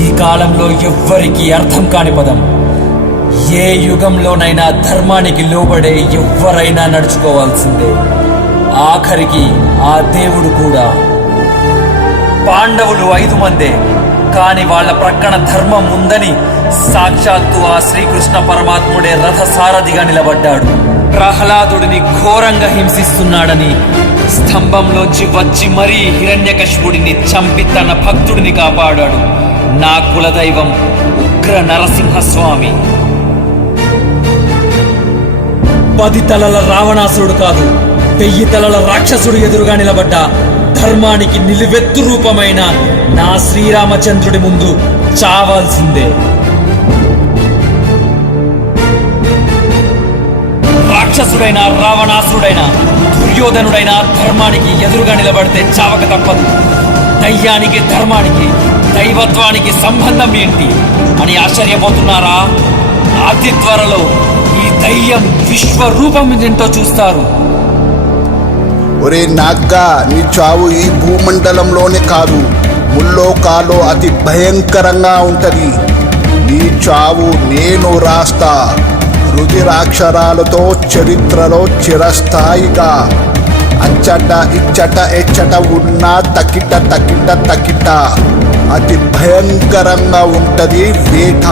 ఈ కాలంలో ఎవ్వరికీ అర్థం కాని పదం. ఏ యుగంలోనైనా ధర్మానికి లోబడే ఎవ్వరైనా నడుచుకోవాల్సిందే. ఆఖరికి ఆ దేవుడు కూడా. పాండవులు 5 మందే, కాని వాళ్ళ ప్రక్కన ధర్మం ఉందని సాక్షాత్తు ఆ శ్రీకృష్ణ పరమాత్ముడే రథసారథిగా నిలబడ్డాడు. ప్రహ్లాదుడిని ఘోరంగా హింసిస్తున్నాడని స్తంభంలోంచి వచ్చి మరీ హిరణ్యకశిపుడిని చంపి తన భక్తుడిని కాపాడాడు నా కులదైవం ఉగ్ర నరసింహస్వామి. 10 తలల రావణాసురుడు కాదు, 1000 తలల రాక్షసుడు ఎదురుగా నిలబడ్డ ధర్మానికి నిలువెత్తు రూపమైన నా శ్రీరామచంద్రుడి ముందు చావాల్సిందే. రాక్షసుడైనా రావణాసురుడైనా దుర్యోధనుడైనా ధర్మానికి ఎదురుగా నిలబడితే చావక తప్పదు. దయ్యానికి ధర్మానికి దైవత్వానికి సంబంధం ఏంటి అని ఆశ్చర్యపోతున్నారా? అతి త్వరలో ఈ దయ్యం విశ్వరూపం ఏంటో చూస్తారు. ఒరే నాగ్గా, నీ చావు ఈ భూమండలంలోనే కాదు, ముల్లోకాలో అతి భయంకరంగా ఉంటది. నీ చావు నేను రాస్తా రుధిరాక్షరాలతో చరిత్రలో చిరస్థాయిగా. అచ్చట ఇచ్చట ఎచ్చట ఉన్నా తకిట తకిట తకిట అతి భయంకరంగా ఉంటది వేట.